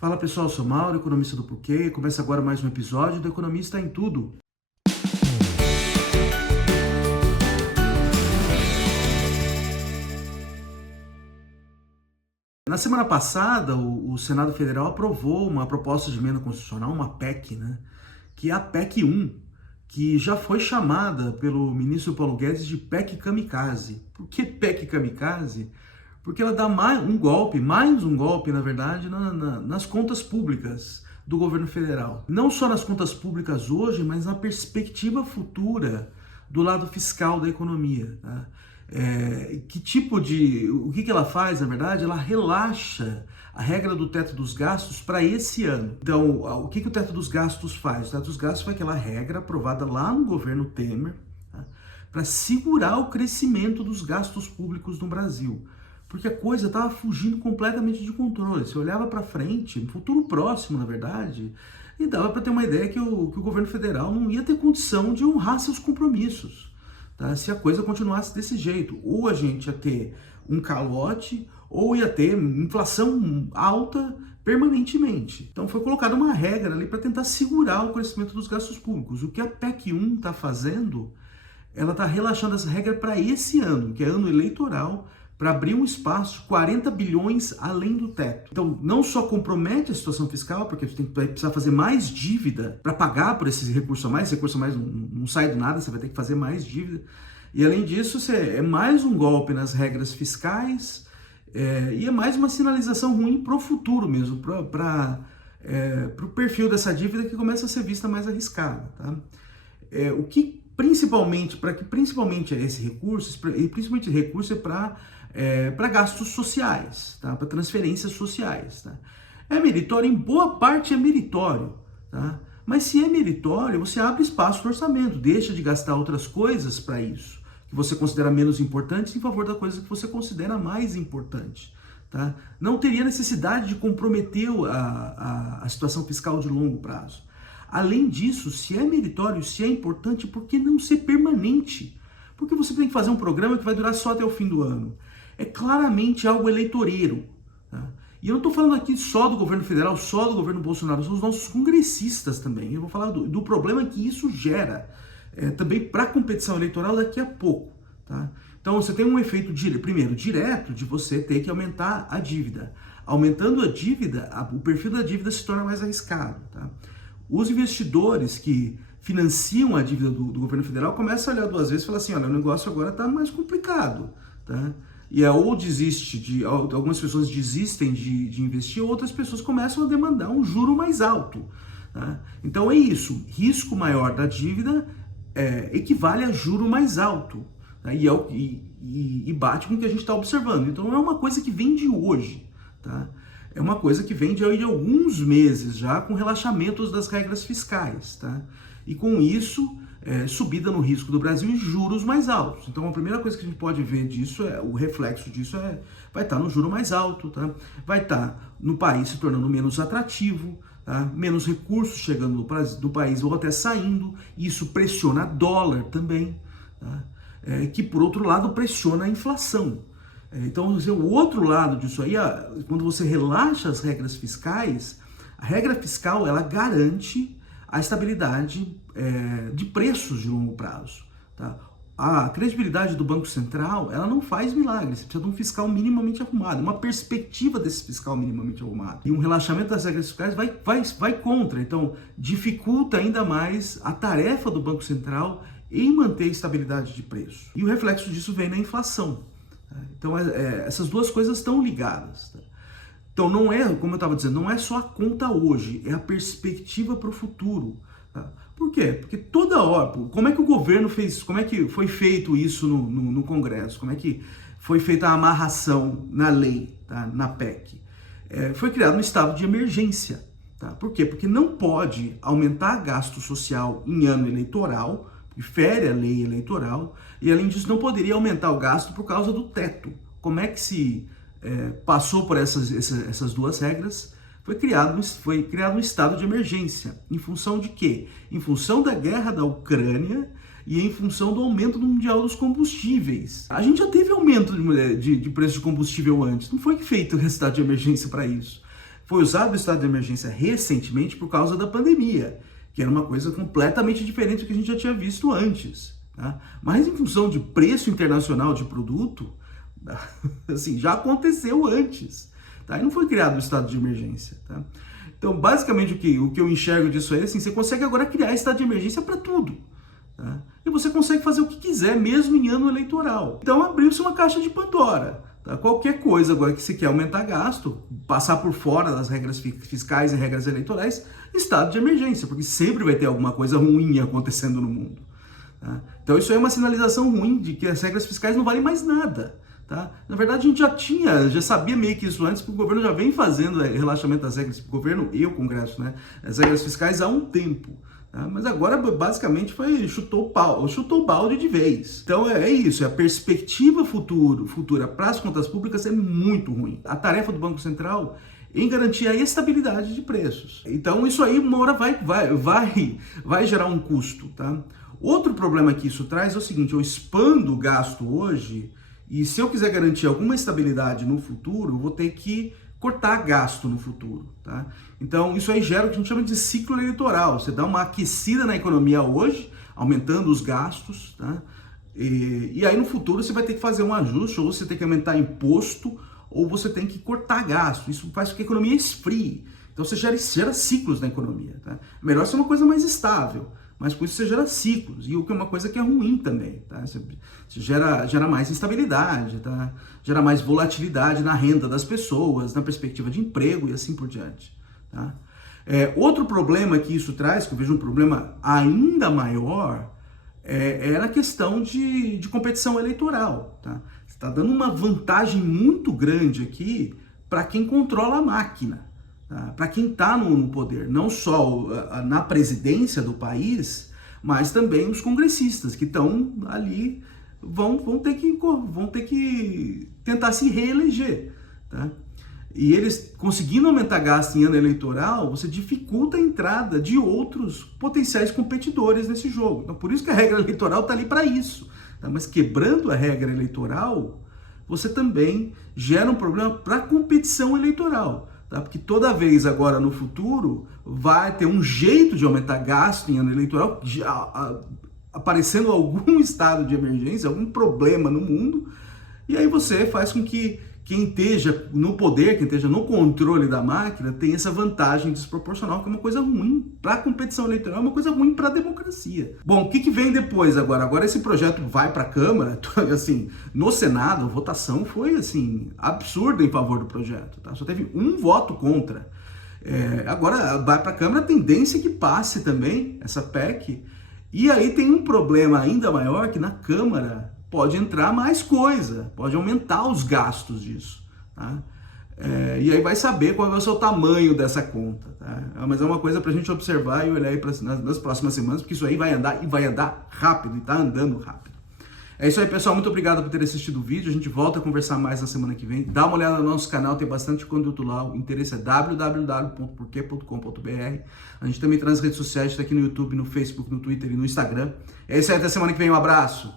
Fala pessoal, eu sou Mauro, economista do Porquê. Começa agora mais um episódio do Economista em Tudo. Na semana passada, o Senado Federal aprovou uma proposta de emenda constitucional, uma PEC, que é a PEC 1, que já foi chamada pelo ministro Paulo Guedes de PEC Kamikaze. Por que PEC Kamikaze? Porque ela dá mais um golpe, na verdade, nas contas públicas do governo federal. Não só nas contas públicas hoje, mas na perspectiva futura do lado fiscal da economia. Tá? O que ela faz, na verdade? Ela relaxa a regra do teto dos gastos para esse ano. Então, o que o teto dos gastos faz? O teto dos gastos foi aquela regra aprovada lá no governo Temer, tá? Para segurar o crescimento dos gastos públicos no Brasil. Porque a coisa estava fugindo completamente de controle. Você olhava para frente, no futuro próximo, na verdade, e dava para ter uma ideia que o governo federal não ia ter condição de honrar seus compromissos, tá? Se a coisa continuasse desse jeito. Ou a gente ia ter um calote, ou ia ter inflação alta permanentemente. Então foi colocada uma regra ali para tentar segurar o crescimento dos gastos públicos. O que a PEC 1 está fazendo, ela está relaxando essa regra para esse ano, que é ano eleitoral, para abrir um espaço de 40 bilhões além do teto. Então, não só compromete a situação fiscal, porque você vai precisar fazer mais dívida para pagar por esse recurso a mais não sai do nada, você vai ter que fazer mais dívida. E além disso, é mais um golpe nas regras fiscais e é mais uma sinalização ruim para o futuro mesmo, para o perfil dessa dívida que começa a ser vista mais arriscada. Tá? Principalmente esse recurso, é para gastos sociais, tá? Para transferências sociais. Tá? É meritório, em boa parte é meritório, tá? Mas se é meritório, você abre espaço no orçamento, deixa de gastar outras coisas para isso, que você considera menos importantes, em favor da coisa que você considera mais importante. Tá? Não teria necessidade de comprometer a situação fiscal de longo prazo. Além disso, se é meritório, se é importante, por que não ser permanente? Porque você tem que fazer um programa que vai durar só até o fim do ano. É claramente algo eleitoreiro. Tá? E eu não estou falando aqui só do governo federal, só do governo Bolsonaro, são os nossos congressistas também. Eu vou falar do problema que isso gera também para a competição eleitoral daqui a pouco. Tá? Então você tem um efeito direto de você ter que aumentar a dívida. Aumentando a dívida, o perfil da dívida se torna mais arriscado. Tá? Os investidores que financiam a dívida do governo federal começam a olhar duas vezes e falar assim, olha, o negócio agora está mais complicado. Tá? E algumas pessoas desistem de investir, outras pessoas começam a demandar um juro mais alto. Tá? Então é isso, risco maior da dívida equivale a juro mais alto. Tá? E bate com o que a gente está observando. Então não é uma coisa que vem de hoje. Tá? É uma coisa que vem de alguns meses já, com relaxamentos das regras fiscais. Tá? E com isso, subida no risco do Brasil e juros mais altos. Então a primeira coisa que a gente pode ver disso, o reflexo disso vai estar no juro mais alto, tá? Vai estar no país se tornando menos atrativo, tá? Menos recursos chegando do país ou até saindo, isso pressiona dólar também, tá? Que por outro lado pressiona a inflação. Então o outro lado disso aí, quando você relaxa as regras fiscais, a regra fiscal ela garante a estabilidade de preços de longo prazo. Tá? A credibilidade do Banco Central, ela não faz milagre, você precisa de um fiscal minimamente arrumado, uma perspectiva desse fiscal minimamente arrumado. E um relaxamento das regras fiscais vai contra, então dificulta ainda mais a tarefa do Banco Central em manter a estabilidade de preço. E o reflexo disso vem na inflação. Tá? Então essas duas coisas estão ligadas. Tá? Então não é, como eu estava dizendo, não é só a conta hoje, é a perspectiva para o futuro. Tá? Por quê? Porque toda hora, como é que o governo fez, como é que foi feito isso no Congresso? Como é que foi feita a amarração na lei, tá? Na PEC? Foi criado um estado de emergência. Tá? Por quê? Porque não pode aumentar gasto social em ano eleitoral, que fere a lei eleitoral, e além disso não poderia aumentar o gasto por causa do teto. Como é que se passou por essas duas regras? Foi criado um estado de emergência. Em função de quê? Em função da guerra da Ucrânia e em função do aumento mundial dos combustíveis. A gente já teve aumento de preço de combustível antes. Não foi feito o estado de emergência para isso. Foi usado o estado de emergência recentemente por causa da pandemia, que era uma coisa completamente diferente do que a gente já tinha visto antes. Tá? Mas em função de preço internacional de produto, assim, já aconteceu antes. Tá? E não foi criado o estado de emergência. Tá? Então, basicamente, o que eu enxergo disso é assim, você consegue agora criar estado de emergência para tudo. Tá? E você consegue fazer o que quiser, mesmo em ano eleitoral. Então, abriu-se uma caixa de Pandora. Tá? Qualquer coisa agora que você quer aumentar gasto, passar por fora das regras fiscais e regras eleitorais, estado de emergência, porque sempre vai ter alguma coisa ruim acontecendo no mundo. Tá? Então, isso é uma sinalização ruim de que as regras fiscais não valem mais nada. Tá? Na verdade, a gente já sabia meio que isso antes, porque o governo já vem fazendo relaxamento das regras, o governo e o Congresso, né? As regras fiscais há um tempo. Tá? Mas agora, basicamente, chutou o balde de vez. Então, é isso, a perspectiva futura para as contas públicas é muito ruim. A tarefa do Banco Central em garantir a estabilidade de preços. Então, isso aí, uma hora vai gerar um custo. Tá? Outro problema que isso traz é o seguinte, eu expando o gasto hoje, e se eu quiser garantir alguma estabilidade no futuro, eu vou ter que cortar gasto no futuro. Tá? Então, isso aí gera o que a gente chama de ciclo eleitoral. Você dá uma aquecida na economia hoje, aumentando os gastos, tá? E aí no futuro você vai ter que fazer um ajuste, ou você tem que aumentar imposto, ou você tem que cortar gasto. Isso faz com que a economia esfrie. Então você gera ciclos na economia. Tá? Melhor ser uma coisa mais estável. Mas com isso você gera ciclos, e o que é uma coisa que é ruim também, tá? Você gera mais instabilidade, tá? Gera mais volatilidade na renda das pessoas, na perspectiva de emprego e assim por diante. Tá? Outro problema que isso traz, que eu vejo um problema ainda maior, é na questão de competição eleitoral. Tá? Você está dando uma vantagem muito grande aqui para quem controla a máquina. Tá? Para quem está no poder, não só na presidência do país, mas também os congressistas que estão ali vão ter que tentar se reeleger. Tá? E eles conseguindo aumentar gasto em ano eleitoral, você dificulta a entrada de outros potenciais competidores nesse jogo. Então, por isso que a regra eleitoral está ali para isso. Tá? Mas quebrando a regra eleitoral, você também gera um problema para a competição eleitoral. Tá? Porque toda vez agora no futuro vai ter um jeito de aumentar gasto em ano eleitoral, aparecendo algum estado de emergência, algum problema no mundo, e aí você faz com que quem esteja no poder, quem esteja no controle da máquina, tenha essa vantagem desproporcional, que é uma coisa ruim para a competição eleitoral, é uma coisa ruim para a democracia. Bom, o que vem depois agora? Agora esse projeto vai para a Câmara, assim, no Senado, a votação foi assim, absurda em favor do projeto, tá? Só teve um voto contra. Agora vai para a Câmara, a tendência é que passe também essa PEC, e aí tem um problema ainda maior, que na Câmara pode entrar mais coisa, pode aumentar os gastos disso. Tá? E aí vai saber qual vai ser o tamanho dessa conta. Tá? Mas é uma coisa para a gente observar e olhar aí nas próximas semanas, porque isso aí vai andar, e vai andar rápido, e está andando rápido. É isso aí, pessoal. Muito obrigado por ter assistido o vídeo. A gente volta a conversar mais na semana que vem. Dá uma olhada no nosso canal, tem bastante conteúdo lá. O endereço é www.porquê.com.br. A gente também traz redes sociais, está aqui no YouTube, no Facebook, no Twitter e no Instagram. É isso aí, até semana que vem. Um abraço!